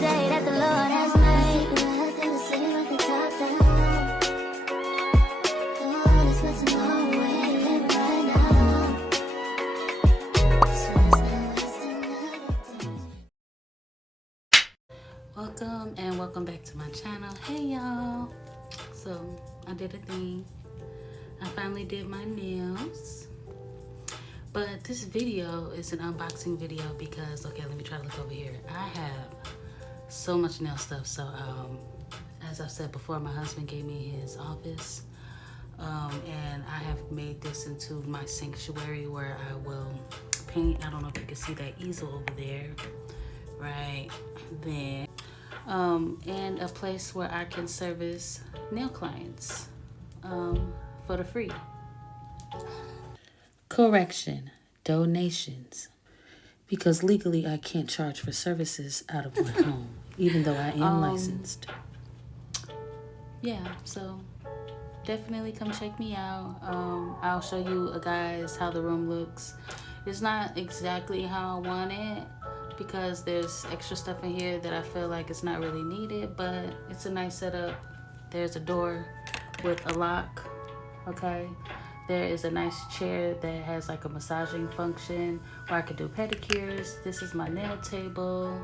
day that the Lord has made. Nothing to say like a top down. Oh, there's nothing wrong with where you live right now. So there's no wasting another day. Welcome and welcome back to my channel. Hey y'all. So I did a thing. I finally did my nails. But this video is an unboxing video because, okay, let me try to look over here. I have so much nail stuff. So as I've said before, my husband gave me his office. And I have made this into my sanctuary where I will paint. I don't know if you can see that easel over there. Right there. And a place where I can service nail clients for the free. Correction, donations. Because legally I can't charge for services out of my home, even though I am licensed. Yeah, so definitely come check me out. I'll show you guys how the room looks. It's not exactly how I want it, because there's extra stuff in here that I feel like it's not really needed, but it's a nice setup. There's a door with a lock, okay? There is a nice chair that has like a massaging function where I could do pedicures. This is my nail table.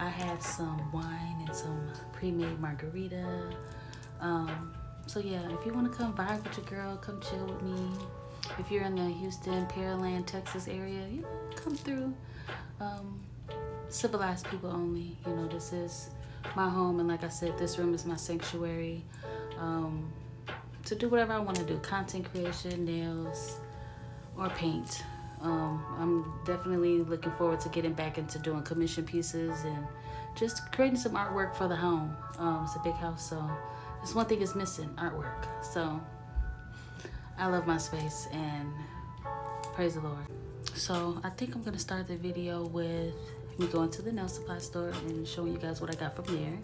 I have some wine and some pre-made margarita. So yeah, if you want to come vibe with your girl, come chill with me. If you're in the Houston, Pearland, Texas area, you know, come through. Civilized people only. You know, this is my home, and like I said, this room is my sanctuary to do whatever I want to do. Content creation, nails, or paint. I'm definitely looking forward to getting back into doing commission pieces and just creating some artwork for the home. It's a big house, so there's one thing is missing, artwork. So I love my space, and praise the Lord. So I think I'm gonna start the video with me going to the nail supply store and showing you guys what I got from there,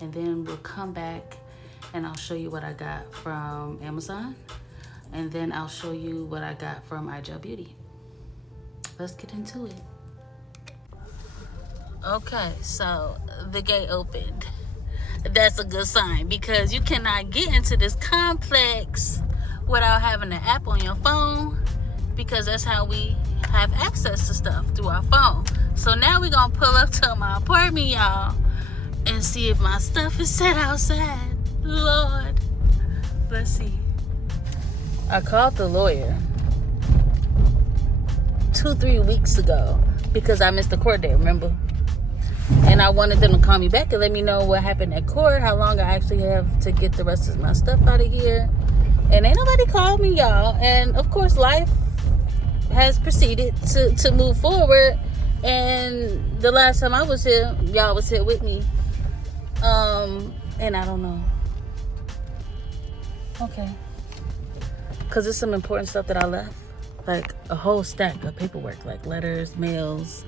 and then we'll come back and I'll show you what I got from Amazon, and then I'll show you what I got from IGL Beauty. Let's get into it. Okay, so the gate opened. That's a good sign, because you cannot get into this complex without having an app on your phone, because that's how we have access to stuff, through our phone. So now we're gonna pull up to my apartment, y'all, and see if my stuff is set outside. Lord, let's see. I called the lawyer 2-3 weeks ago because I missed the court date, remember? And I wanted them to call me back and let me know what happened at court, how long I actually have to get the rest of my stuff out of here. And ain't nobody called me, y'all. And of course, life has proceeded to move forward. And the last time I was here, y'all was here with me. And I don't know. Okay. Because there's some important stuff that I left. Like a whole stack of paperwork, like letters, mails,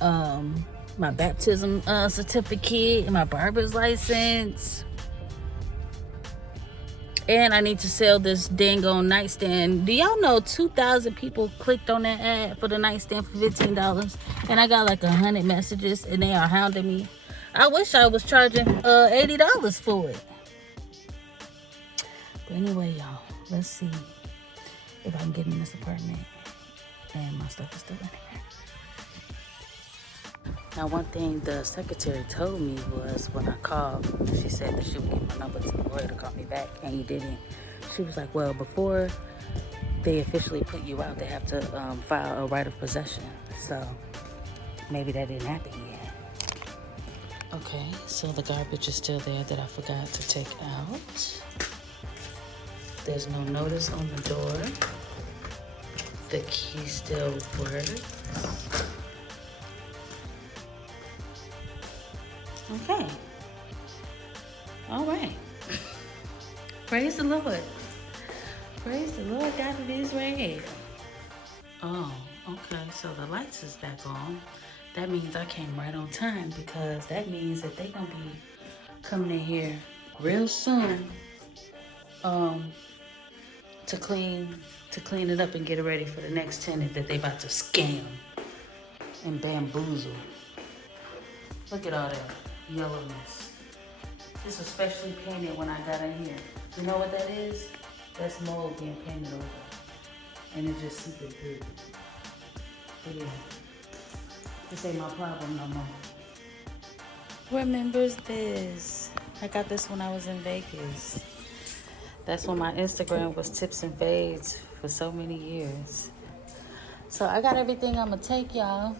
my baptism certificate, and my barber's license. And I need to sell this dang on nightstand. Do y'all know 2,000 people clicked on that ad for the nightstand for $15? And I got like 100 messages, and they are hounding me. I wish I was charging $80 for it. But anyway, y'all, let's see if I can get in this apartment and my stuff is still in here. Now, one thing the secretary told me was when I called, she said that she would give my number to the lawyer to call me back, and he didn't. She was like, well, before they officially put you out, they have to file a right of possession. So maybe that didn't happen yet. Okay, so the garbage is still there that I forgot to take out. There's no notice on the door. The key still works. Okay. All right. Praise the Lord. Praise the Lord, God it is right here. Oh, okay. So the lights is back on. That means I came right on time, because that means that they're gonna be coming in here real soon to clean it up and get it ready for the next tenant that they about to scam and bamboozle. Look at all that. yellowness. This was specially painted when I got in here. You know what that is? That's mold being painted over. And it just seeped through. But yeah, this ain't my problem no more. Remembers this? I got this when I was in Vegas. That's when my Instagram was tips and fades for so many years. So I got everything I'm gonna take, y'all.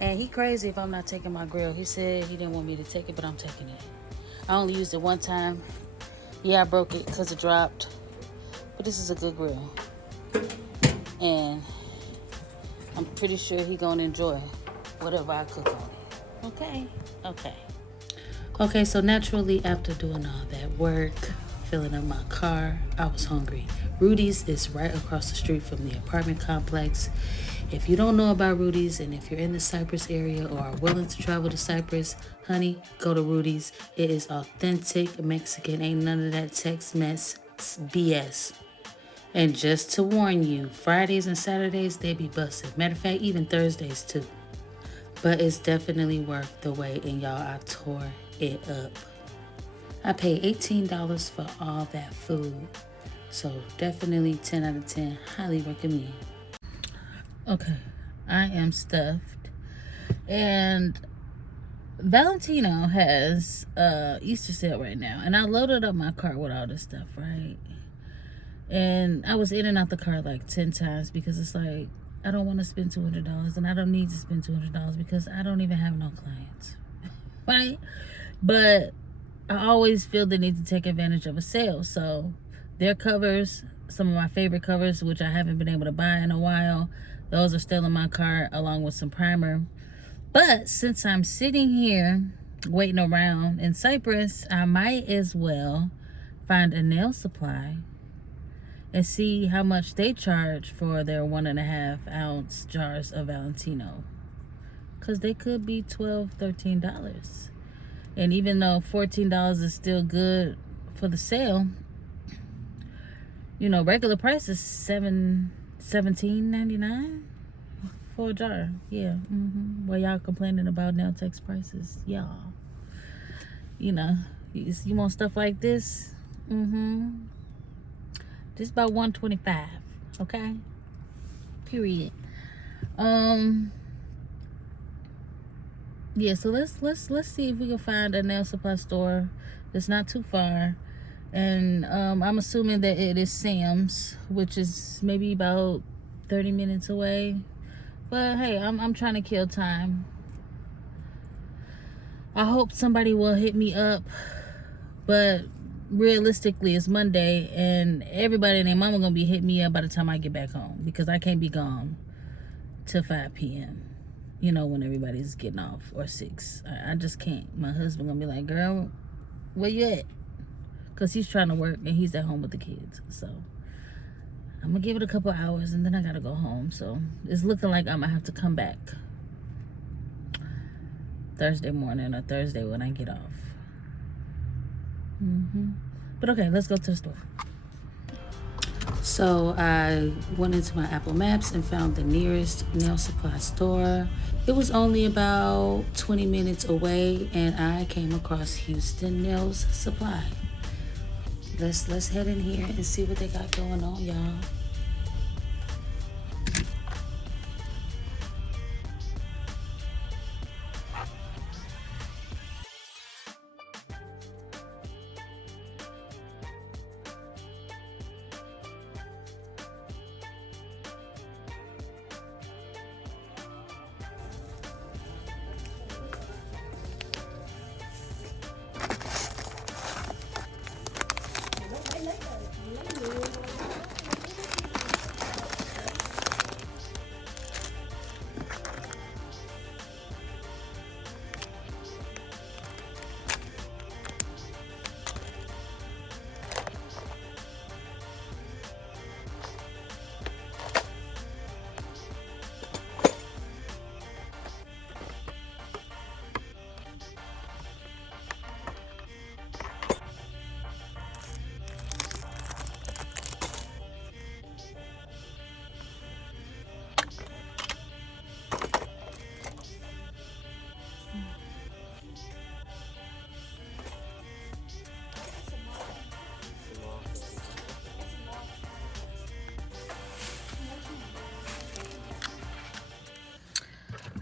And he crazy if I'm not taking my grill. He said he didn't want me to take it, but I'm taking it. I only used it one time. Yeah, I broke it because it dropped. But this is a good grill. And I'm pretty sure he gonna enjoy whatever I cook on it. Okay? Okay. Okay, so naturally after doing all that work, filling up my car, I was hungry. Rudy's is right across the street from the apartment complex. If you don't know about Rudy's, and if you're in the Cypress area or are willing to travel to Cypress, honey, go to Rudy's. It is authentic Mexican. Ain't none of that Tex-Mex BS. And just to warn you, Fridays and Saturdays, they be busted. Matter of fact, even Thursdays too. But it's definitely worth the wait, and y'all, I tore it up. I paid $18 for all that food. So definitely 10 out of 10. Highly recommend. Okay, I am stuffed. And Valentino has Easter sale right now. And I loaded up my cart with all this stuff, right? And I was in and out the car like 10 times because it's like, I don't want to spend $200 and I don't need to spend $200 because I don't even have no clients, right? But I always feel the need to take advantage of a sale. So their covers, some of my favorite covers, which I haven't been able to buy in a while, those are still in my cart along with some primer. But since I'm sitting here waiting around in Cypress, I might as well find a nail supply and see how much they charge for their 1.5 ounce jars of Valentino. Because they could be $12, $13. And even though $14 is still good for the sale, you know, regular price is $17.99 for a jar. Yeah. Well, y'all complaining about nail tech's prices, y'all. You know, you want stuff like this? Just about $125, okay? Period. Yeah, so let's see if we can find a nail supply store that's not too far. And I'm assuming that it is Sam's, which is maybe about 30 minutes away. But hey, I'm trying to kill time. I hope somebody will hit me up, but realistically it's Monday and everybody and their mama gonna be hitting me up by the time I get back home because I can't be gone till 5 p.m. you know, when everybody's getting off, or 6. I just can't. My husband gonna be like, girl, where you at? Because he's trying to work and he's at home with the kids. So I'm gonna give it a couple hours and then I gotta go home. So it's looking like I'm gonna have to come back Thursday morning or Thursday when I get off. But okay, let's go to the store. So I went into my Apple Maps and found the nearest nail supply store. It was only about 20 minutes away, and I came across Houston Nails Supply. Let's head in here and see what they got going on, y'all.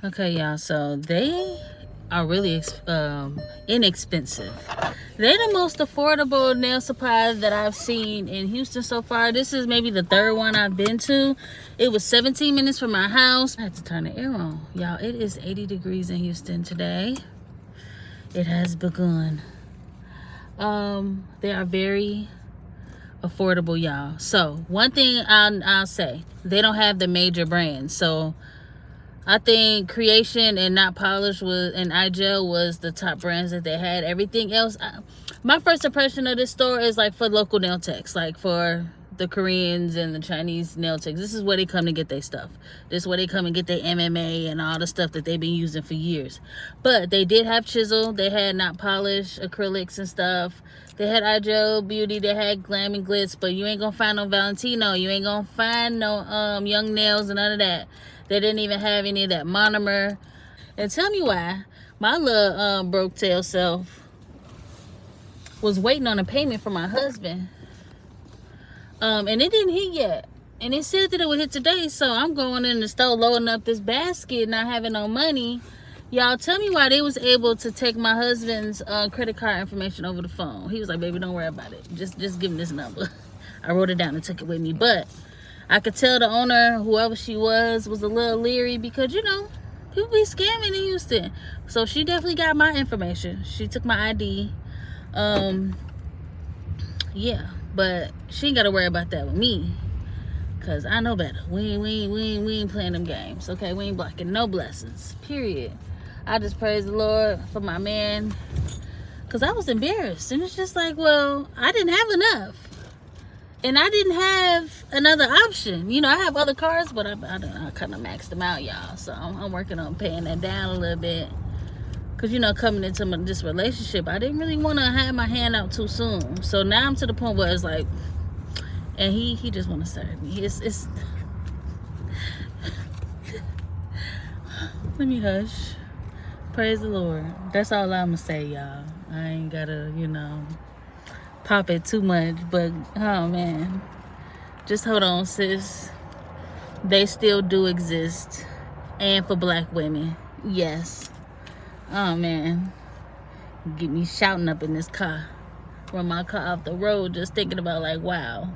Okay, y'all. So they are really inexpensive. They're the most affordable nail supply that I've seen in Houston so far. This is maybe the third one I've been to. It was 17 minutes from my house. I had to turn the air on. Y'all, it is 80 degrees in Houston today. It has begun. They are very affordable, y'all. So one thing I'll say, they don't have the major brands. So I think Creation and Not Polish and iGel was the top brands that they had. Everything else, my first impression of this store is like for local nail techs, like for the Koreans and the Chinese nail techs. This is where they come to get their stuff. This is where they come and get their MMA and all the stuff that they've been using for years. But they did have Chisel. They had Not Polish acrylics and stuff. They had iGel Beauty. They had Glam and Glitz. But you ain't gonna find no Valentino. You ain't gonna find no Young Nails and none of that. They didn't even have any of that monomer. And tell me why my little broke tail self was waiting on a payment from my husband. And it didn't hit yet. And it said that it would hit today. So I'm going in the store loading up this basket, not having no money. Y'all, tell me why they was able to take my husband's credit card information over the phone. He was like, baby, don't worry about it. Just give him this number. I wrote it down and took it with me. But I could tell the owner, whoever she was a little leery because, you know, people be scamming in Houston. So she definitely got my information. She took my ID. Yeah, but she ain't got to worry about that with me because I know better. We ain't playing them games, okay? We ain't blocking no blessings, period. I just praise the Lord for my man because I was embarrassed. And it's just like, well, I didn't have enough. And I didn't have another option. You know, I have other cars, but I kind of maxed them out, y'all. So I'm working on paying that down a little bit. Because, you know, coming into this relationship, I didn't really want to have my hand out too soon. So now I'm to the point where it's like, and he just want to serve me. It's let me hush. Praise the Lord. That's all I'm going to say, y'all. I ain't got to, you know, pop it too much, but oh man, just hold on, sis. They still do exist, and for black women, yes. Oh man, get me shouting up in this car, run my car off the road, just thinking about like, wow.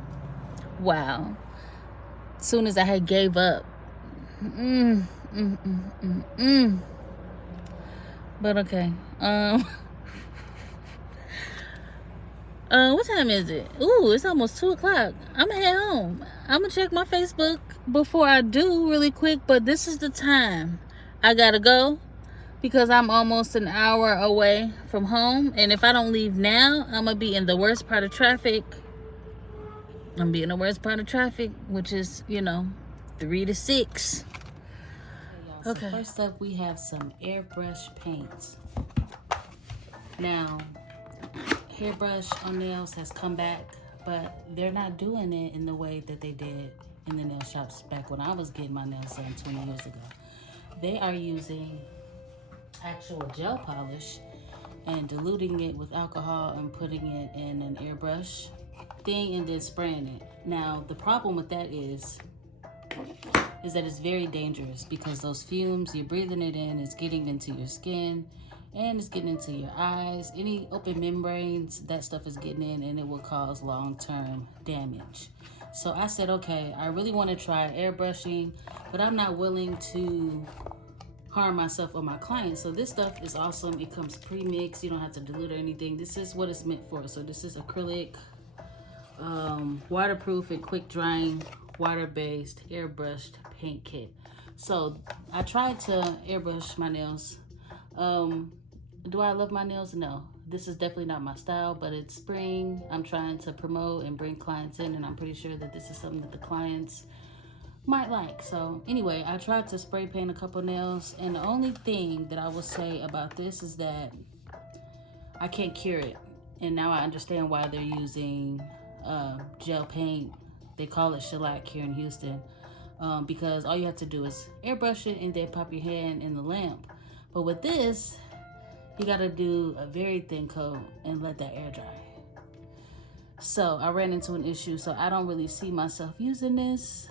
As soon as I had gave up, but okay. What time is it? Ooh, it's almost 2 o'clock. I'm gonna head home. I'm gonna check my Facebook before I do really quick, but this is the time I gotta go because I'm almost an hour away from home. And if I don't leave now, I'm gonna be in the worst part of traffic. Which is, you know, 3 to 6. Okay. So first up, we have some airbrush paints. Now, hairbrush on nails has come back, but they're not doing it in the way that they did in the nail shops back when I was getting my nails done 20 years ago. They are using actual gel polish and diluting it with alcohol and putting it in an airbrush thing and then spraying it. Now, the problem with that is that it's very dangerous because those fumes, you're breathing it in, it's getting into your skin, and it's getting into your eyes. Any open membranes, that stuff is getting in and it will cause long-term damage. So I said, okay, I really want to try airbrushing, but I'm not willing to harm myself or my clients. So this stuff is awesome. It comes pre-mixed. You don't have to dilute or anything. This is what it's meant for. So this is acrylic, waterproof and quick drying, water-based airbrushed paint kit. So I tried to airbrush my nails. Do I love my nails? No. This is definitely not my style, but it's spring. I'm trying to promote and bring clients in, and I'm pretty sure that this is something that the clients might like. So anyway, I tried to spray paint a couple nails, and the only thing that I will say about this is that I can't cure it. And now I understand why they're using gel paint. They call it shellac here in Houston, because all you have to do is airbrush it and then pop your hand in the lamp. But with this, you gotta do a very thin coat and let that air dry. So I ran into an issue, so I don't really see myself using this.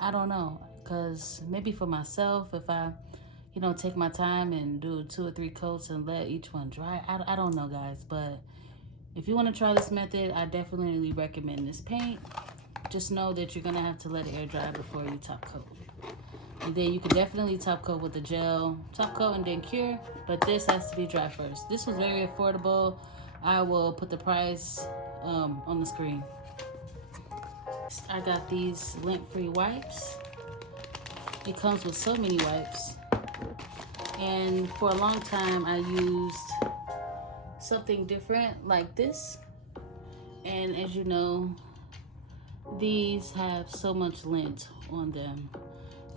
I don't know, because maybe for myself, if I, you know, take my time and do 2 or 3 coats and let each one dry. I don't know, guys, but if you want to try this method, I definitely recommend this paint. Just know that you're gonna have to let it air dry before you top coat. And then you can definitely top coat with the gel, top coat and then cure, but this has to be dry first. This was very affordable. I will put the price on the screen. I got these lint-free wipes. It comes with so many wipes. And for a long time, I used something different like this. And as you know, these have so much lint on them.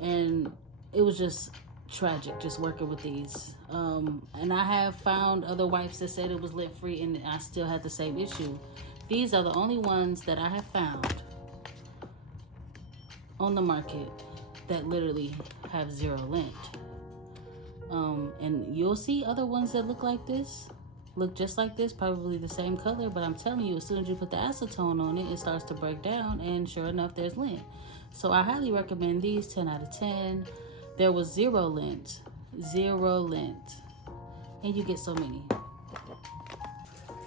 And it was just tragic just working with these. And I have found other wipes that said it was lint-free and I still had the same issue. These are the only ones that I have found on the market that literally have 0 lint. And you'll see other ones that look like this, look just like this, probably the same color, but I'm telling you, as soon as you put the acetone on it, it starts to break down, and sure enough, there's lint. So I highly recommend these, 10 out of 10. There was 0 lint, 0 lint, and you get so many.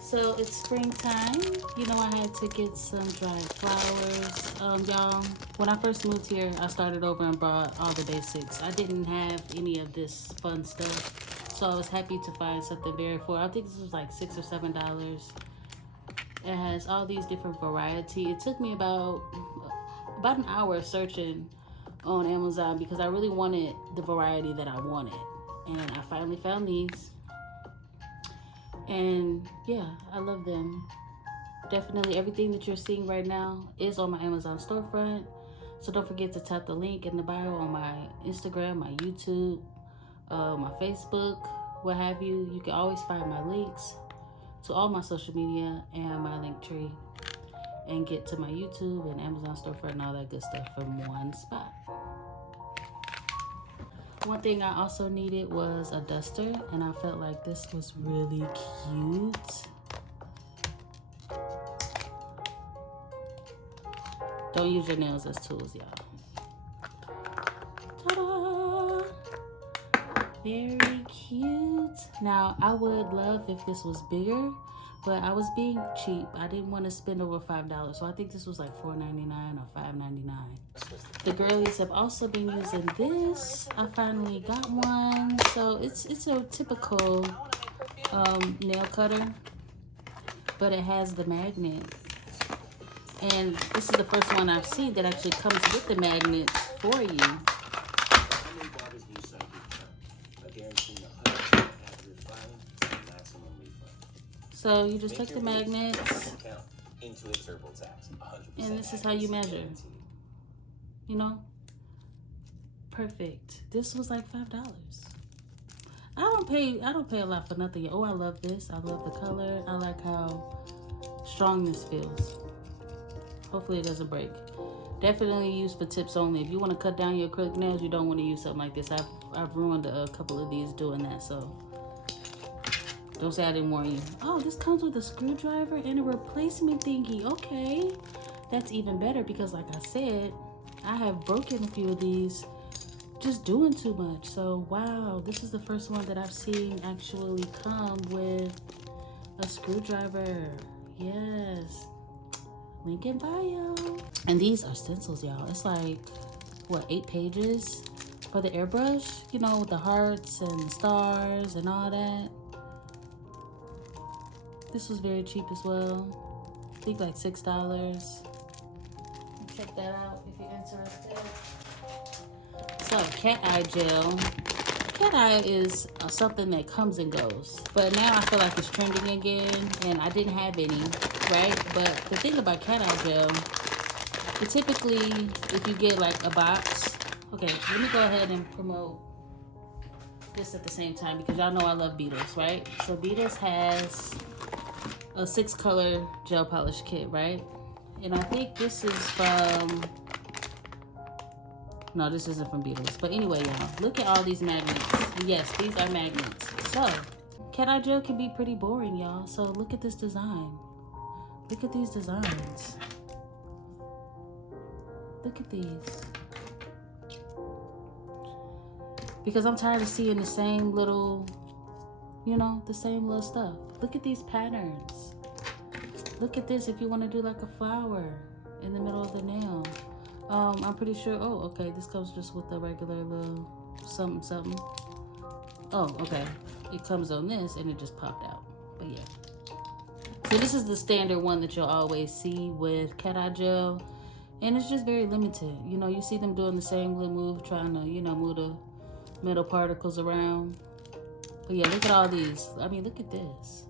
So it's springtime. You know, I had to get some dried flowers. Y'all, when I first moved here, I started over and bought all the basics. I didn't have any of this fun stuff. So I was happy to find something very affordable. I think this was like $6 or $7. It has all these different variety. It took me about an hour searching on Amazon because I really wanted the variety that I wanted. And I finally found these. And yeah, I love them. Definitely everything that you're seeing right now is on my Amazon storefront. So don't forget to tap the link in the bio on my Instagram, my YouTube, my Facebook, what have you. You can always find my links to all my social media and my link tree, and get to my YouTube and Amazon storefront and all that good stuff from one spot. One thing I also needed was a duster, and I felt like this was really cute. Don't use your nails as tools, y'all. Ta-da! Very cute. Now, I would love if this was bigger, but I was being cheap. I didn't want to spend over $5, so I think this was like $4.99 or $5.99. The girlies have also been using this. I finally got one. So it's a typical nail cutter, but it has the magnet. And this is the first one I've seen that actually comes with the magnet for you. So you just take the magnets, and this is how you measure. You know, perfect. This was like $5. I don't pay a lot for nothing. Oh, I love this. I love the color. I like how strong this feels. Hopefully it doesn't break. Definitely used for tips only. If you want to cut down your acrylic nails, you don't want to use something like this. I've ruined a couple of these doing that, so don't say I didn't warn you. Oh, this comes with a screwdriver and a replacement thingy. Okay, that's even better because, like I said, I have broken a few of these just doing too much. So, wow, this is the first one that I've seen actually come with a screwdriver. Yes. Link in bio. And these are stencils, y'all. It's like, what, 8 pages for the airbrush? You know, with the hearts and stars and all that. This was very cheap as well. I think like $6. Check that out if you're interested. So, cat eye gel. Cat eye is something that comes and goes. But now I feel like it's trending again, and I didn't have any, right? But the thing about cat eye gel, it typically, if you get like a box, okay, let me go ahead and promote this at the same time because y'all know I love Beetles, right? So Beetles has a 6-color gel polish kit, right? And I think this is from, no, this isn't from Beetles. But anyway, y'all, look at all these magnets. Yes, these are magnets. So, cat eye gel can be pretty boring, y'all. So look at this design. Look at these designs. Look at these. because I'm tired of seeing the same little, you know, the same little stuff. Look at these patterns. Look at this if you want to do like a flower in the middle of the nail. I'm pretty sure, oh, okay, this comes just with a regular little something, something. Oh, okay, it comes on this and it just popped out, but yeah. So this is the standard one that you'll always see with cat eye gel, and it's just very limited. You know, you see them doing the same little move, trying to, you know, move the metal particles around. But yeah, look at all these. I mean, look at this.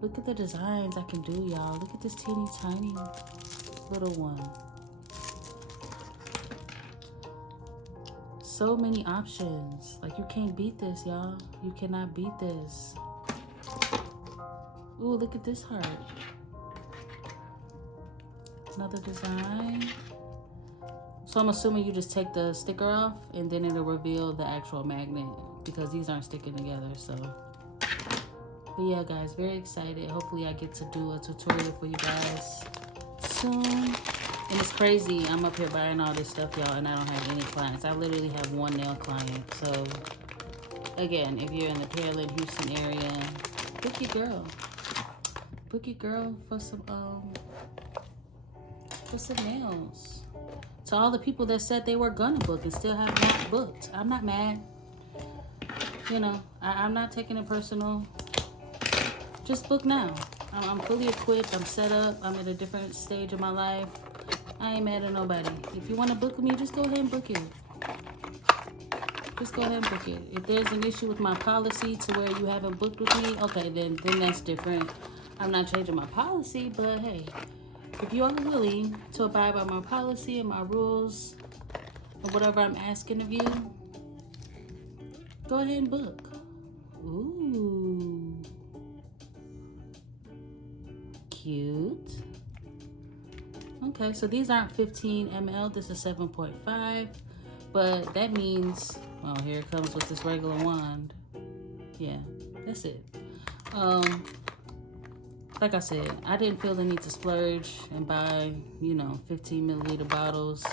Look at the designs I can do, y'all. Look at this teeny tiny little one. So many options. Like, you can't beat this, y'all. You cannot beat this. Ooh, look at this heart. Another design. So I'm assuming you just take the sticker off and then it'll reveal the actual magnet, because these aren't sticking together. So, but yeah, guys, very excited. Hopefully I get to do a tutorial for you guys soon. And it's crazy, I'm up here buying all this stuff, y'all, and I don't have any clients. I literally have one nail client. So again, if you're in the Pearland, Houston area, book your girl. Book your girl for some nails. To all the people that said they were gonna book and still have not booked, I'm not mad. You know, I'm not taking it personal. Just book now. I'm fully equipped. I'm set up. I'm at a different stage of my life. I ain't mad at nobody. If you want to book with me, just go ahead and book it. Just go ahead and book it. If there's an issue with my policy to where you haven't booked with me, okay, then that's different. I'm not changing my policy, but hey, if you are willing to abide by my policy and my rules or whatever I'm asking of you, go ahead and book. Ooh. Cute. Okay, so these aren't 15 ml. This is 7.5. But that means, well, here it comes with this regular wand. Yeah, that's it. Like I said, I didn't feel the need to splurge and buy, you know, 15 milliliter bottles.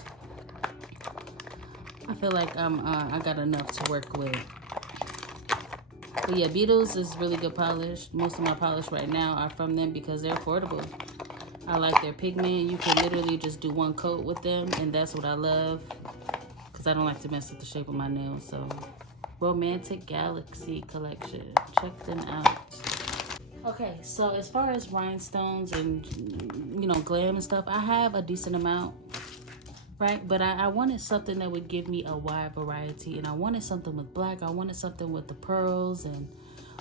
I feel like I got enough to work with. But yeah, Beetles is really good polish. Most of my polish right now are from them because they're affordable. I like their pigment. You can literally just do one coat with them, and that's what I love, because I don't like to mess with the shape of my nails. So, Romantic Galaxy collection. Check them out. Okay, so as far as rhinestones and, you know, glam and stuff, I have a decent amount, right? But I wanted something that would give me a wide variety, and I wanted something with black. I wanted something with the pearls, and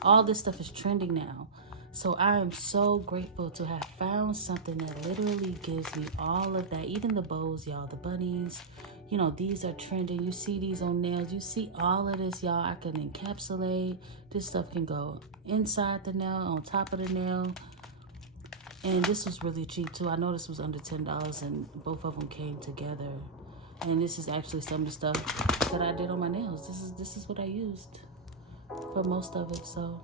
all this stuff is trending now. So I am so grateful to have found something that literally gives me all of that. Even the bows, y'all, the bunnies, you know, these are trending. You see these on nails. You see all of this, y'all. I can encapsulate. This stuff can go inside the nail, on top of the nail. And this was really cheap too. I know this was under $10 and both of them came together. And this is actually some of the stuff that I did on my nails. This is what I used for most of it. So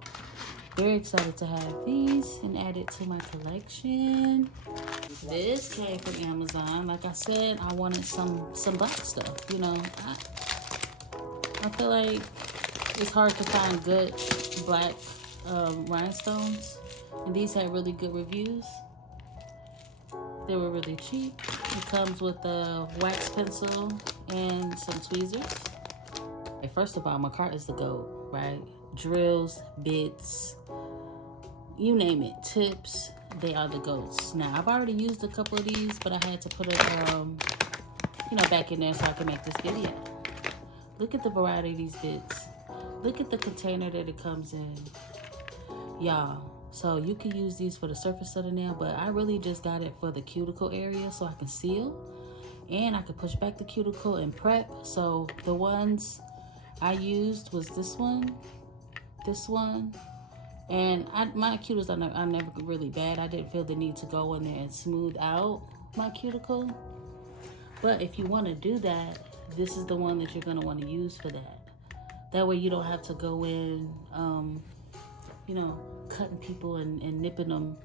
very excited to have these and add it to my collection. This came from Amazon. Like I said, I wanted some black stuff. You know, I feel like it's hard to find good black rhinestones, and these had really good reviews. They were really cheap. It comes with a wax pencil and some tweezers. Okay, first of all, my cart is the GOAT, right? Drills, bits, you name it, tips, they are the GOATs. Now, I've already used a couple of these, but I had to put it, you know, back in there so I can make this video. Look at the variety of these bits. Look at the container that it comes in. Y'all, so you can use these for the surface of the nail, but I really just got it for the cuticle area so I can seal, and I can push back the cuticle and prep. So the ones I used was this one, and my cuticles are never really bad. I didn't feel the need to go in there and smooth out my cuticle. But if you want to do that, this is the one that you're going to want to use for that. That way you don't have to go in, you know, cutting people and nipping them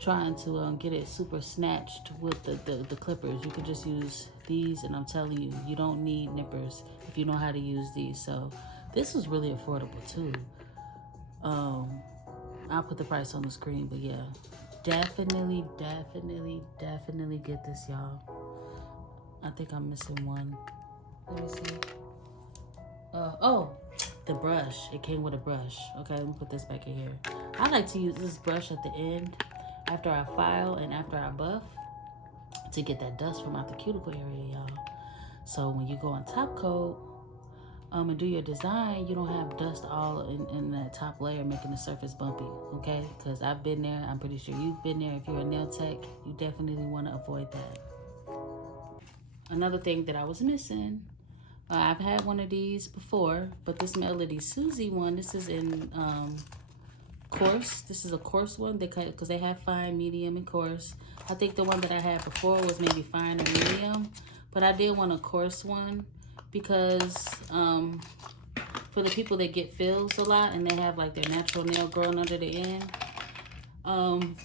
trying to get it super snatched with the clippers. You can just use these, and I'm telling you, you don't need nippers if you know how to use these. So this was really affordable too. I'll put the price on the screen, but yeah, definitely get this, y'all. I think I'm missing one. Let me see. Oh, the brush. It came with a brush. Okay, let me put this back in here. I like to use this brush at the end after I file and after I buff to get that dust from out the cuticle area, y'all. So when you go on top coat and do your design, you don't have dust all in that top layer making the surface bumpy, okay? Because I've been there. I'm pretty sure you've been there. If you're a nail tech, you definitely want to avoid that. Another thing that I was missing, I've had one of these before, but this Melody Susie one, this is in coarse. This is a coarse one because they have fine, medium, and coarse. I think the one that I had before was maybe fine or medium, but I did want a coarse one because for the people that get fills a lot and they have like their natural nail growing under the end,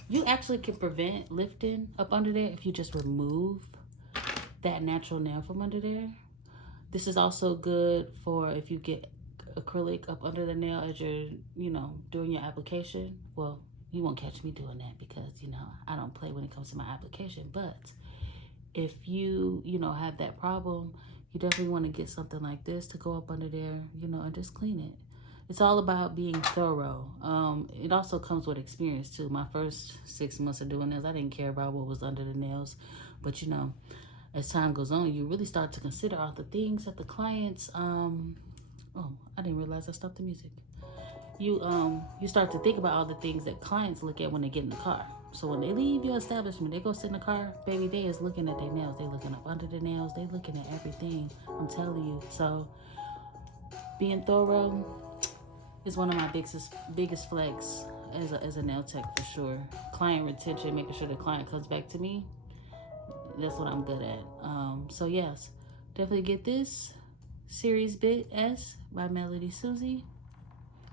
you actually can prevent lifting up under there if you just remove that natural nail from under there. This is also good for if you get acrylic up under the nail as you're, doing your application. Well, you won't catch me doing that because, I don't play when it comes to my application. But if you, have that problem, you definitely want to get something like this to go up under there, and just clean it. It's all about being thorough. It also comes with experience too. My first 6 months of doing this, I didn't care about what was under the nails. But, as time goes on, you really start to consider all the things that the clients, oh, I didn't realize I stopped the music. You start to think about all the things that clients look at when they get in the car. So when they leave your establishment, they go sit in the car, baby, they is looking at their nails. They looking up under the nails. They looking at everything. I'm telling you. So being thorough is one of my biggest flex as a nail tech for sure. Client retention, making sure the client comes back to me. That's what I'm good at. So yes, definitely get this Series Bit S by Melody Susie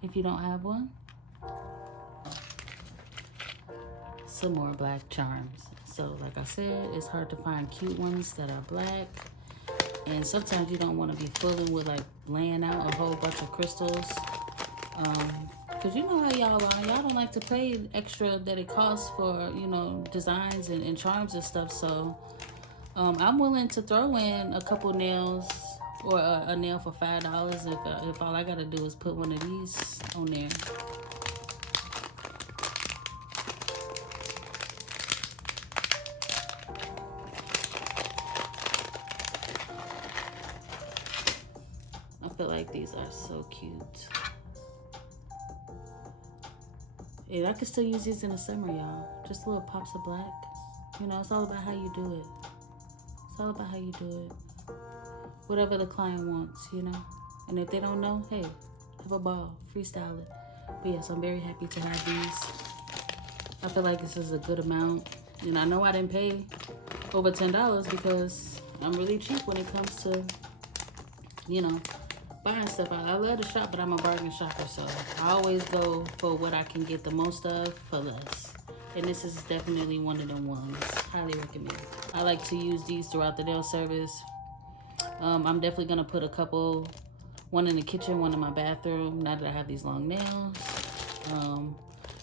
if you don't have one. Some more black charms. So like I said, it's hard to find cute ones that are black, and sometimes you don't want to be fooling with like laying out a whole bunch of crystals, because you know how y'all are. Y'all don't like to pay extra that it costs for designs and charms and stuff. So I'm willing to throw in a couple nails or a nail for $5 if all I gotta do is put one of these on there. I feel like these are so cute. And I can still use these in the summer, y'all. Just little pops of black. It's all about how you do it. It's all about how you do it. Whatever the client wants, And if they don't know, hey, have a ball. Freestyle it. But yes, I'm very happy to have these. I feel like this is a good amount. And I know I didn't pay over $10 because I'm really cheap when it comes to, buying stuff. I love to shop, but I'm a bargain shopper, so I always go for what I can get the most of for less. And this is definitely one of them ones. Highly recommend. I like to use these throughout the nail service. I'm definitely gonna put a couple, one in the kitchen, one in my bathroom, now that I have these long nails.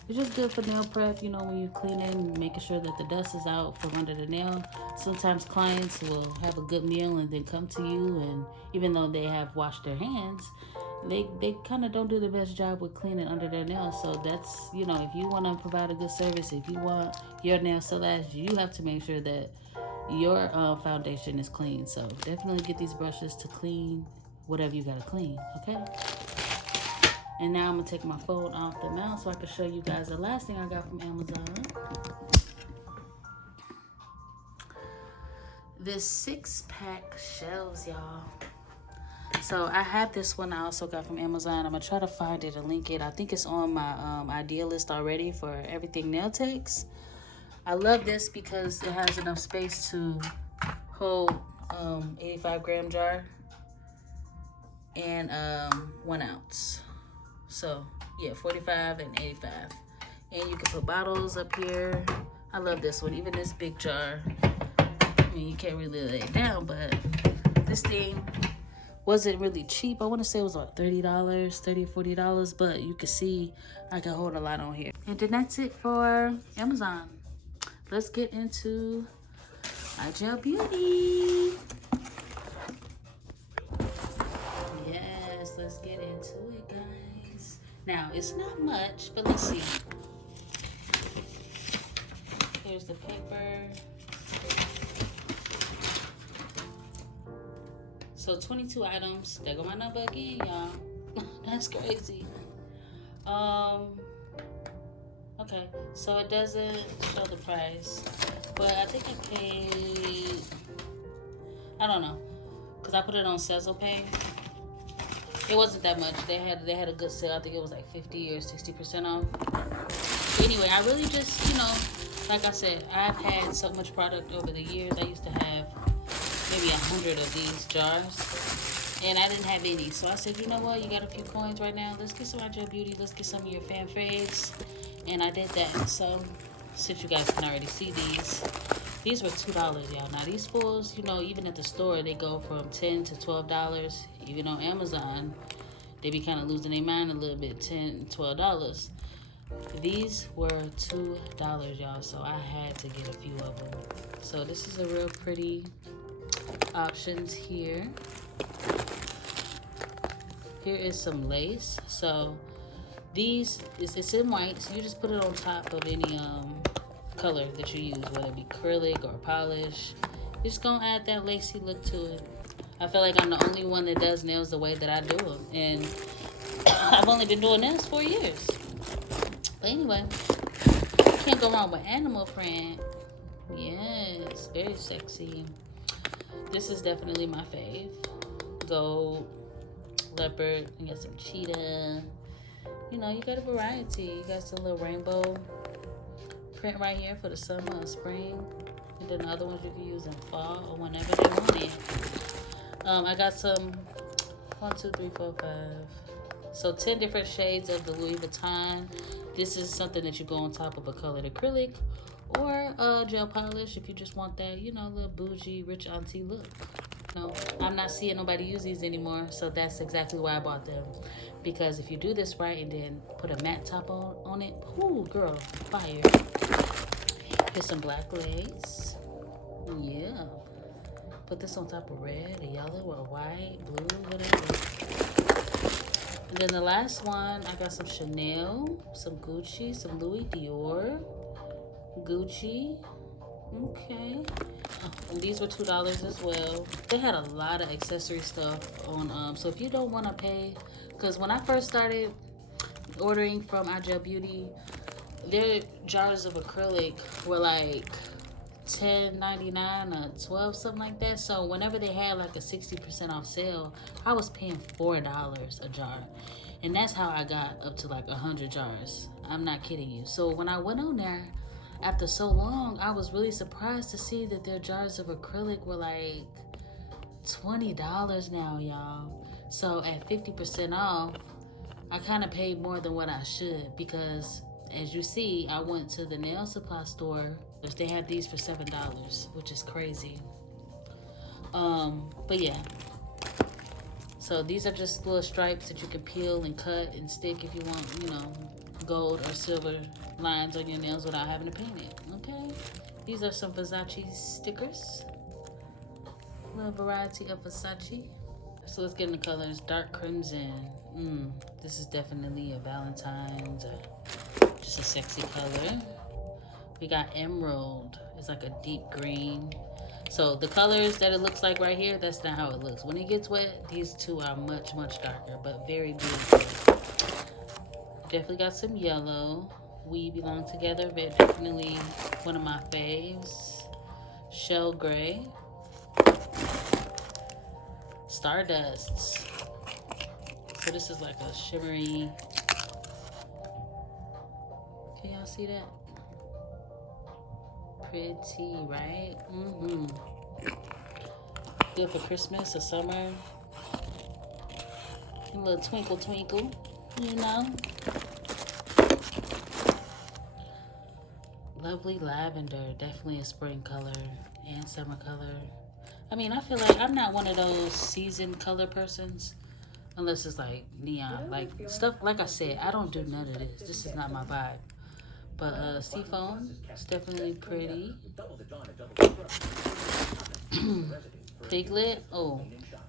It's just good for nail prep, when you're cleaning, making sure that the dust is out from under the nail. Sometimes clients will have a good meal and then come to you, and even though they have washed their hands, they kind of don't do the best job with cleaning under their nails. So that's, if you want to provide a good service, if you want your nails to last, you have to make sure that your foundation is clean. So definitely get these brushes to clean whatever you got to clean, okay? And now I'm going to take my phone off the mount so I can show you guys the last thing I got from Amazon. This 6-pack shelves, y'all. So I have this one I also got from Amazon. I'm going to try to find it and link it. I think it's on my idea list already for everything nail techs. I love this because it has enough space to hold 85 gram jar and 1 ounce. So yeah, 45 and 85. And you can put bottles up here. I love this one. Even this big jar. I mean, you can't really lay it down, but this thing wasn't really cheap. I want to say it was like $30, $30, $40, but you can see I can hold a lot on here. And then that's it for Amazon. Let's get into DITL Beauty. Yes, let's get into it, guys. Now, it's not much, but let's see. Here's the paper. So 22 items. There go my number again, y'all. That's crazy. Okay, so it doesn't show the price, but I think I paid, I don't know, because I put it on Sezzle Pay. It wasn't that much. They had a good sale. I think it was like 50 or 60% off. Anyway, I really just, you know, like I said, I've had so much product over the years. I used to have maybe 100 of these jars, and I didn't have any. So I said, you know what? You got a few coins right now. Let's get some DITL Beauty. Let's get some of your fan faves. And I did that. So since you guys can already see these were $2, y'all. Now these spools, you know, even at the store, they go from $10 to $12. Even on Amazon, they be kind of losing their mind a little bit, $10, $12. These were $2, y'all. So I had to get a few of them. So this is a real pretty options here. Here is some lace. So these it's in white, so you just put it on top of any color that you use, whether it be acrylic or polish. You're just gonna add that lacy look to it. I feel like I'm the only one that does nails the way that I do them, and I've only been doing nails 4 years. But anyway, can't go wrong with animal print. Yes, very sexy. This is definitely my fave. Gold, leopard, you got some cheetah. You know, you got a variety. You got some little rainbow print right here for the summer or spring. And then the other ones you can use in fall or whenever they want it. I got some 1, 2, 3, 4, 5. So 10 different shades of the Louis Vuitton. This is something that you go on top of a colored acrylic or gel polish if you just want that, you know, little bougie, rich auntie look. No, I'm not seeing nobody use these anymore, so that's exactly why I bought them. Because if you do this right and then put a matte top on it, ooh, girl, fire. Here's some black lace. Yeah. Put this on top of red, or yellow, or white, blue, whatever. And then the last one, I got some Chanel, some Gucci, some Louis Dior, Gucci. Okay. And these were $2 as well. They had a lot of accessory stuff on, so if you don't want to pay, because when I first started ordering from DITL Beauty, their jars of acrylic were like $10.99 or $12, something like that. So whenever they had like a 60% off sale, I was paying $4 a jar, and that's how I got up to like 100 jars. I'm not kidding you. So when I went on there after so long, I was really surprised to see that their jars of acrylic were like $20 now, y'all. So at 50% off, I kind of paid more than what I should, because as you see, I went to the nail supply store. They had these for $7, which is crazy. But yeah. So these are just little stripes that you can peel and cut and stick if you want, you know, gold or silver lines on your nails without having to paint it. Okay. These are some Versace stickers. A little variety of Versace. So let's get in the colors. Dark crimson. This is definitely a Valentine's, just a sexy color. We got emerald. It's like a deep green. So the colors that it looks like right here, that's not how it looks. When it gets wet, these two are much, much darker, but very beautiful. Definitely got some yellow. We belong together, but definitely one of my faves. Shell gray. Stardusts. So this is like a shimmery. Can y'all see that? Pretty, right? Good for Christmas or summer. A little twinkle twinkle, you know. Lovely lavender, definitely a spring color and summer color. I mean, I feel like I'm not one of those season color persons unless it's like neon. Like stuff, like I said, I don't do none of this. This is not my vibe. But seafoam is definitely pretty. Piglet, oh,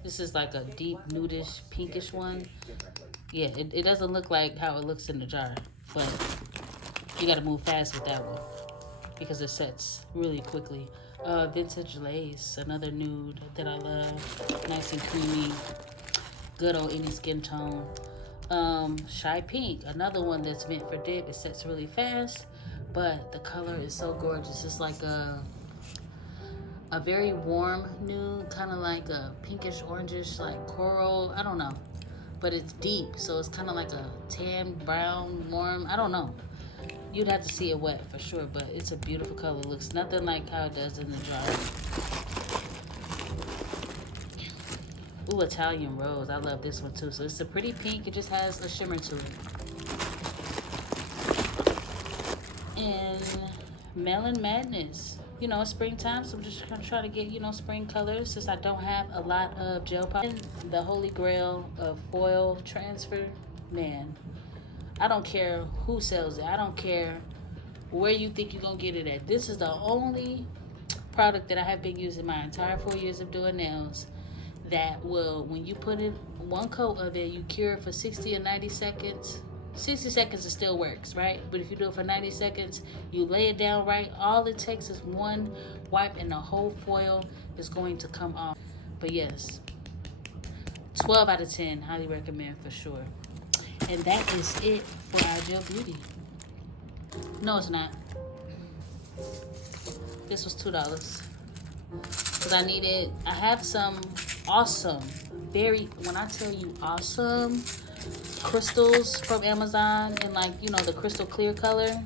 this is like a deep nudish pinkish one. Yeah, it doesn't look like how it looks in the jar, but you gotta move fast with that one because it sets really quickly. Vintage lace, another nude that I love. Nice and creamy, good on any skin tone. Shy pink, another one that's meant for dip. It sets really fast, but the color is so gorgeous. It's like a very warm nude, kind of like a pinkish orangish, like coral. I don't know, but it's deep, so it's kind of like a tan brown warm. I don't know. You'd have to see it wet for sure, but it's a beautiful color. It looks nothing like how it does in the jar. Ooh, Italian rose. I love this one too. So it's a pretty pink. It just has a shimmer to it. And Melon Madness. You know, it's springtime, so I'm just gonna try to get, you know, spring colors since I don't have a lot of gel polish. The holy grail of foil transfer. Man, I don't care who sells it. I don't care where you think you're gonna get it at. This is the only product that I have been using my entire 4 years of doing nails that will, when you put in one coat of it, you cure it for 60 or 90 seconds. 60 seconds it still works, right? But if you do it for 90 seconds, you lay it down right, all it takes is one wipe and the whole foil is going to come off. But yes, 12 out of 10, highly recommend for sure. And that is it for our Gel Beauty. No, it's not. This was $2. Because I have some awesome, when I tell you awesome crystals from Amazon, and like, you know, the crystal clear color,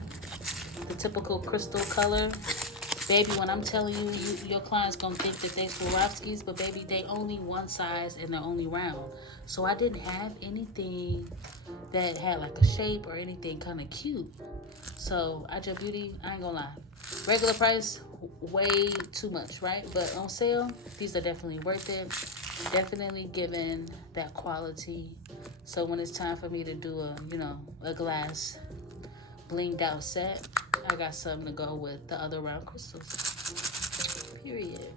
the typical crystal color. Baby, when I'm telling you, your client's gonna think that they Swarovskis, but baby, they only one size and they're only round. So I didn't have anything that had like a shape or anything kind of cute. So I Gel Beauty, I ain't gonna lie, regular price, way too much, right? But on sale, these are definitely worth it. Definitely giving that quality. So when it's time for me to do a glass blinged out set, I got something to go with the other round crystals. Period.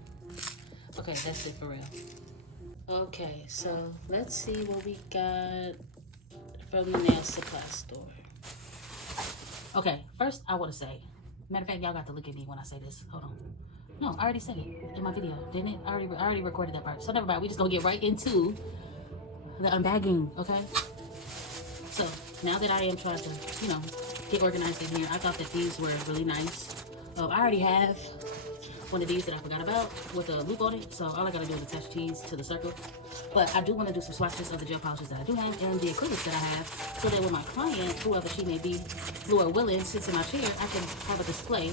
Okay, that's it for real. Okay, so let's see what we got from the nail supply store. Okay, first I want to say, matter of fact, y'all got to look at me when I say this. Hold on. No, I already said it in my video, didn't it? I already recorded that part. So never mind. We just gonna get right into the unbagging, okay? So now that I am trying to, get organized in here, I thought that these were really nice. I already have one of these that I forgot about with a loop on it. So all I gotta do is attach these to the circle. But I do want to do some swatches of the gel polishes that I do have and the acrylics that I have, so that when my client, whoever she may be, Lord willing, sits in my chair, I can have a display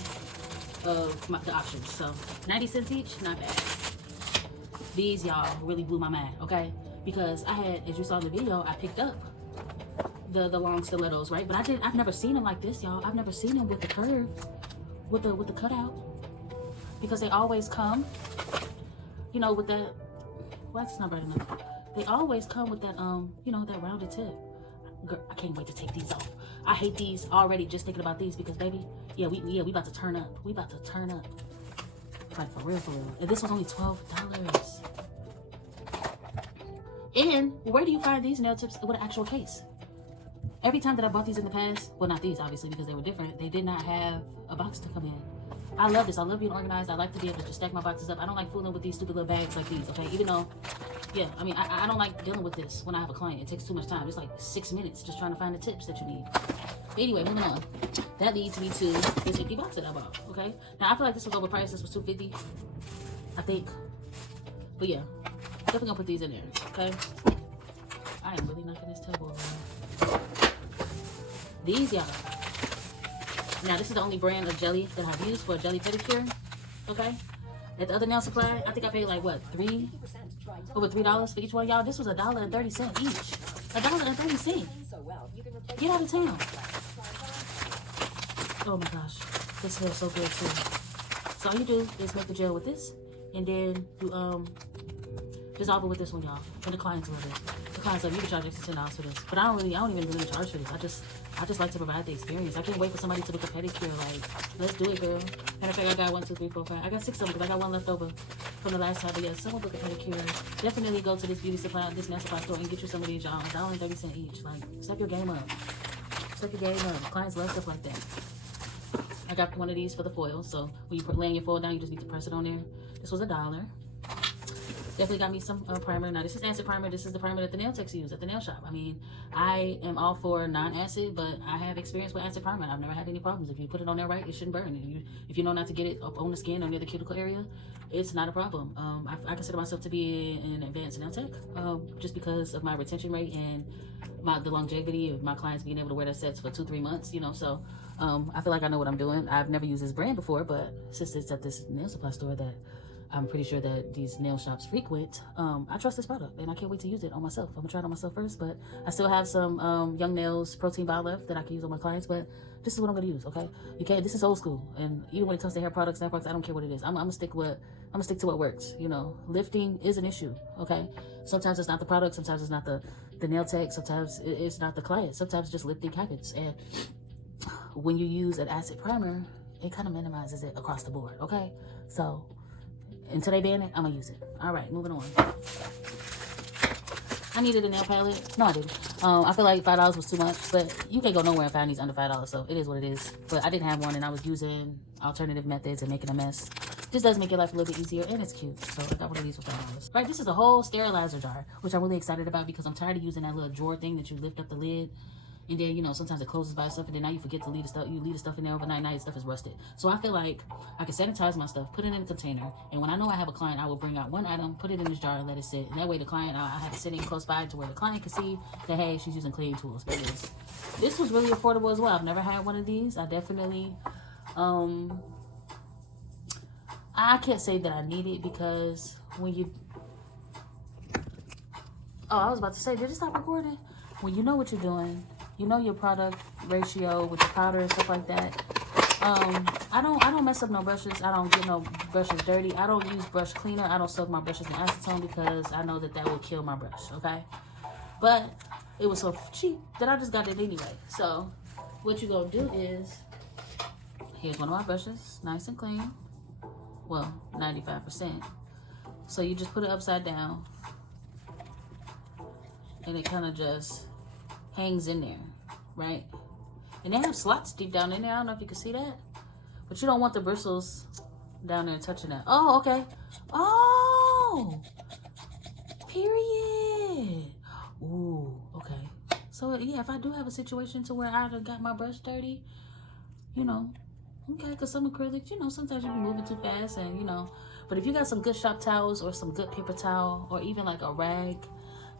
of the options. So 90 cents each, not bad. These, y'all, really blew my mind, okay? Because I had, as you saw in the video, I picked up the long stilettos, right? But I've never seen them like this, y'all. I've never seen them with the curve, with the cutout, because they always come, with that. Well, it's not bright enough. They always come with that, that rounded tip. Girl, I can't wait to take these off. I hate these already, just thinking about these, because baby, we about to turn up. We about to turn up. Like for real, for real. And this was only $12. And where do you find these nail tips with an actual case? Every time that I bought these in the past, well, not these obviously because they were different, they did not have a box to come in. I love this. I love being organized. I like to be able to just stack my boxes up. I don't like fooling with these stupid little bags like these, okay? Even though, yeah, I mean, I don't like dealing with this when I have a client. It takes too much time. It's like 6 minutes just trying to find the tips that you need. But anyway, moving on. That leads me to this empty box that I bought, okay? Now, I feel like this was overpriced. This was $2.50, I think. But yeah, definitely gonna put these in there, okay? I am really knocking this table around. These, y'all. Now, this is the only brand of jelly that I've used for a jelly pedicure, okay? At the other nail supply, I think I paid like, what, over $3 for each one, y'all. This was $1.30 each. $1.30. Get out of town. Oh my gosh. This smells so good too. So all you do is make the gel with this, and then you dissolve it with this one, y'all. And the clients love it. The clients love it. You can charge extra $10 for this, but I don't even really charge for this. I just like to provide the experience. I can't wait for somebody to book a pedicure. Like, let's do it, girl. Matter of fact, I got 1, 2, 3, 4, 5. I got 6 of them because I got one left over from the last time. But yeah, someone book a pedicure. Definitely go to this beauty supply, this nail supply store, and get you some of these, y'all. $1.30 each. Like, step your game up. Step your game up. Clients love stuff like that. I got one of these for the foil, so when you laying your foil down, you just need to press it on there. This was $1. Definitely got me some primer. Now, this is acid primer. This is the primer that the nail techs use at the nail shop. I mean, I am all for non-acid, but I have experience with acid primer. I've never had any problems. If you put it on there right, it shouldn't burn. And if you know not to get it up on the skin or near the cuticle area, it's not a problem. I consider myself to be an advanced nail tech just because of my retention rate and the longevity of my clients being able to wear their sets for 2-3 months, you know. So I feel like I know what I'm doing. I've never used this brand before, but since it's at this nail supply store that I'm pretty sure that these nail shops frequent, I trust this product, and I can't wait to use it on myself. I'm gonna try it on myself first, but I still have some Young Nails protein bar left that I can use on my clients, but this is what I'm gonna use, okay? This is old school, and even when it comes to hair products, nail products, I don't care what it is. I'm gonna stick to what works, you know? Lifting is an issue, okay? Sometimes it's not the product, sometimes it's not the nail tech, sometimes it's not the client, sometimes it's just lifting habits, and when you use an acid primer, it kind of minimizes it across the board, okay? So, until they ban it, I'm gonna use it. All right, moving on. I needed a nail palette. No, I didn't. I feel like $5 was too much, but you can't go nowhere and find these under $5, so it is what it is. But I didn't have one, and I was using alternative methods and making a mess. This does make your life a little bit easier, and it's cute. So I got one of these for $5. Right, this is a whole sterilizer jar, which I'm really excited about because I'm tired of using that little drawer thing that you lift up the lid. And then, you know, sometimes it closes by itself, and then now you forget to leave the stuff. You leave the stuff in there overnight, now your stuff is rusted. So I feel like I can sanitize my stuff, put it in a container, and when I know I have a client, I will bring out one item, put it in this jar, and let it sit. And that way the client, I have it sitting close by to where the client can see that, hey, she's using cleaning tools. But this was really affordable as well. I've never had one of these. I definitely, I can't say that I need it because when you, I was about to say, did it stop recording? When you know what you're doing, you know your product ratio with the powder and stuff like that. I don't mess up no brushes. I don't get no brushes dirty. I don't use brush cleaner. I don't soak my brushes in acetone because I know that will kill my brush, okay? But it was so cheap that I just got it anyway. So what you gonna do is, here's one of my brushes, nice and clean. Well, 95%. So you just put it upside down, and it kind of just hangs in there, right? And they have slots deep down in there. I don't know if you can see that, but you don't want the bristles down there touching that. Oh, okay. Oh, period. Ooh, okay. So yeah, if I do have a situation to where I got my brush dirty, you know, okay, because some acrylics, you know, sometimes you be moving too fast, and you know, but if you got some good shop towels or some good paper towel or even like a rag,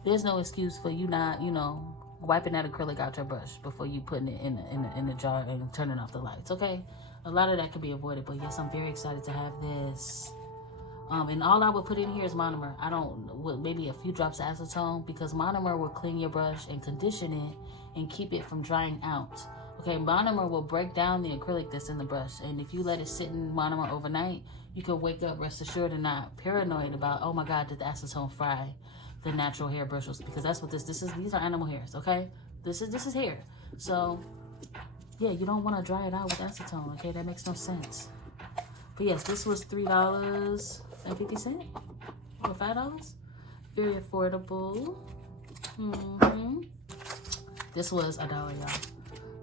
there's no excuse for you not, you know, wiping that acrylic out your brush before you putting it in the jar and turning off the lights, okay? A lot of that can be avoided, but yes, I'm very excited to have this. And all I would put in here is monomer. I don't, maybe a few drops of acetone, because monomer will clean your brush and condition it and keep it from drying out. Okay, monomer will break down the acrylic that's in the brush, and if you let it sit in monomer overnight, you could wake up rest assured and not paranoid about, oh my God, did the acetone fry the natural hair bristles? Because that's what this is. These are animal hairs, okay? This is hair. So yeah, you don't want to dry it out with acetone, okay? That makes no sense. But yes, this was $3.50 or $5. Very affordable. This was $1, y'all.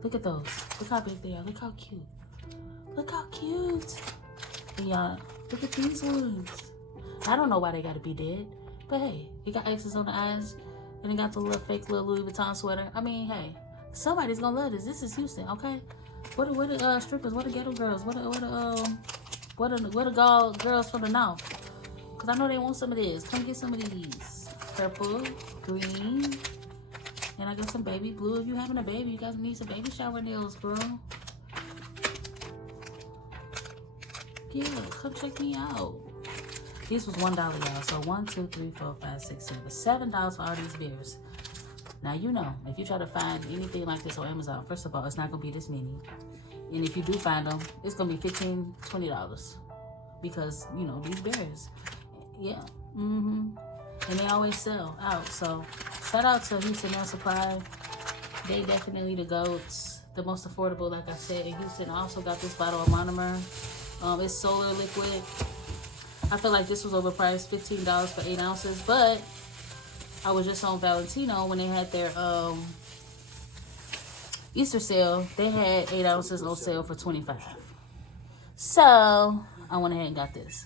Look at those. Look how big they are. Look how cute. Look how cute. And y'all, look at these ones. I don't know why they gotta be dead, but hey, you got X's on the eyes, and it got the little fake little Louis Vuitton sweater. I mean, hey, somebody's gonna love this. This is Houston, okay? What the strippers? What the ghetto girls? What the girls from the north? Cause I know they want some of this. Come get some of these. Purple, green, and I got some baby blue. If you having a baby, you guys need some baby shower nails, bro. Yeah, come check me out. These was $1, y'all. So 1, 2, 3, 4, 5, 6, 7. $7 for all these beers. Now, you know, if you try to find anything like this on Amazon, first of all, it's not going to be this many. And if you do find them, it's going to be $15, $20. Because, you know, these bears. Yeah. And they always sell out. So, shout out to Houston Nail Supply. They definitely the GOATs. The most affordable, like I said, in Houston. I also got this bottle of monomer. It's solar liquid. I feel like this was overpriced, $15 for 8 ounces. But I was just on Valentino when they had their Easter sale. They had 8 ounces on sale for $25. So I went ahead and got this.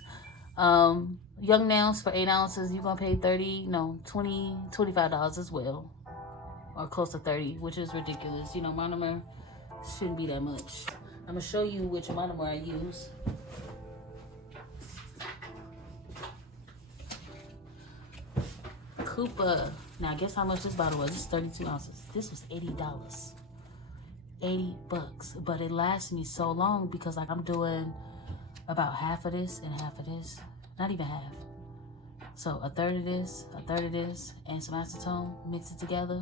Young nails for 8 ounces, you're gonna pay $25 as well, or close to 30, which is ridiculous. You know, monomer shouldn't be that much. I'm gonna show you which monomer I use. Koopa. Now, guess how much this bottle was? This is 32 ounces. This was $80. $80, but it lasts me so long because like I'm doing about half of this and half of this, not even half. So a third of this, and some acetone, mix it together,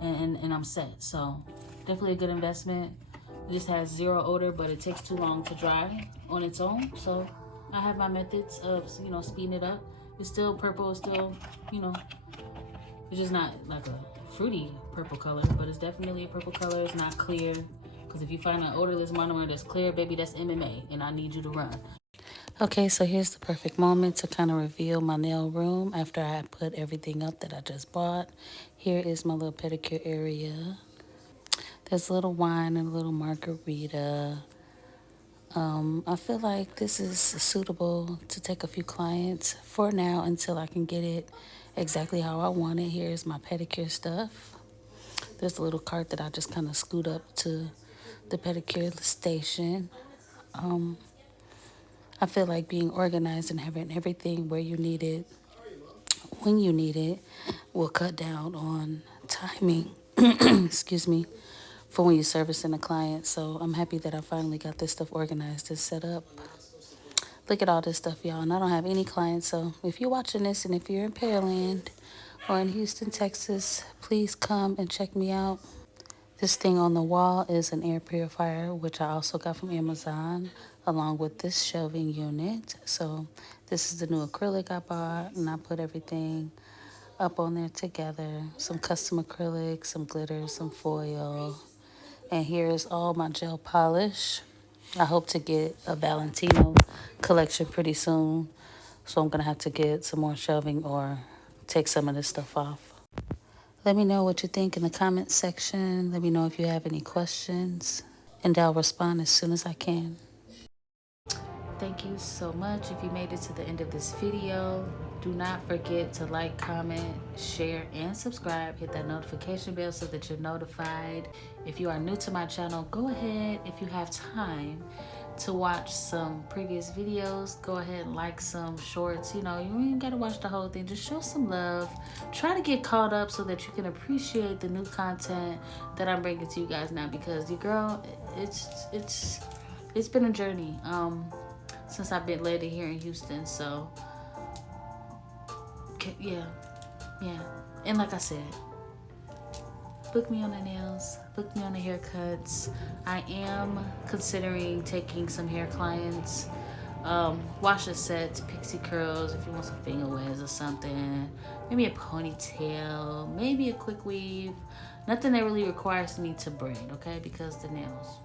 and I'm set. So definitely a good investment. This has 0 odor, but it takes too long to dry on its own. So I have my methods of, you know, speeding it up. It's still purple, it's still, you know, it's just not like a fruity purple color, but it's definitely a purple color. It's not clear, because if you find an odorless monomer that's clear, baby, that's MMA, and I need you to run. Okay, so here's the perfect moment to kind of reveal my nail room after I put everything up that I just bought. Here is my little pedicure area. There's a little wine and a little margarita. I feel like this is suitable to take a few clients for now until I can get it exactly how I want it. Here's my pedicure stuff. There's a little cart that I just kind of scoot up to the pedicure station. I feel like being organized and having everything where you need it, when you need it, will cut down on timing, excuse me, for when you're servicing a client. So I'm happy that I finally got this stuff organized and set up. Look at all this stuff, y'all. And I don't have any clients. So if you're watching this and if you're in Pearland or in Houston, Texas, please come and check me out. This thing on the wall is an air purifier, which I also got from Amazon, along with this shelving unit. So this is the new acrylic I bought, and I put everything up on there together. Some custom acrylic, some glitter, some foil. And here is all my gel polish. I hope to get a Valentino collection pretty soon. So I'm going to have to get some more shelving or take some of this stuff off. Let me know what you think in the comment section. Let me know if you have any questions, and I'll respond as soon as I can. Thank you so much. If you made it to the end of this video, do not forget to like, comment, share, and subscribe. Hit that notification bell so that you're notified. If you are new to my channel, go ahead, if you have time to watch some previous videos, go ahead and like some shorts. You know, you ain't gotta watch the whole thing. Just show some love. Try to get caught up so that you can appreciate the new content that I'm bringing to you guys now, because your girl, it's been a journey since I've been landed here in Houston. So yeah, and like I said, book me on the nails, book me on the haircuts. I am considering taking some hair clients. Wash and sets, pixie curls, if you want some finger waves or something. Maybe a ponytail, maybe a quick weave. Nothing that really requires me to braid, okay? Because the nails.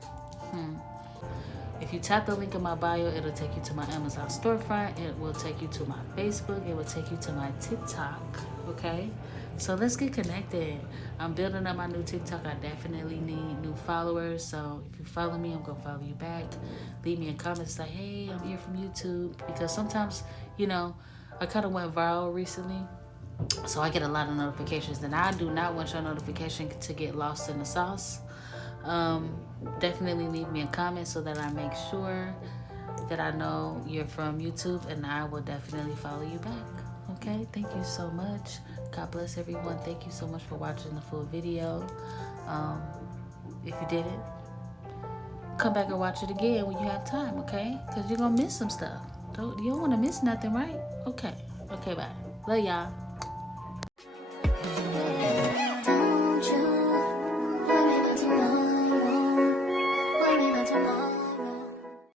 If you tap the link in my bio, it'll take you to my Amazon storefront. It will take you to my Facebook. It will take you to my TikTok, okay? So let's get connected. I'm building up my new TikTok. I definitely need new followers. So if you follow me, I'm going to follow you back. Leave me a comment. Say, hey, I'm here from YouTube. Because sometimes, you know, I kind of went viral recently. So I get a lot of notifications. And I do not want your notification to get lost in the sauce. Definitely leave me a comment so that I make sure that I know you're from YouTube, and I will definitely follow you back. Okay, thank you so much. God bless everyone. Thank you so much for watching the full video. If you didn't, come back and watch it again when you have time, okay? Because you're gonna miss some stuff. You don't want to miss nothing, right? Okay, bye. Love y'all.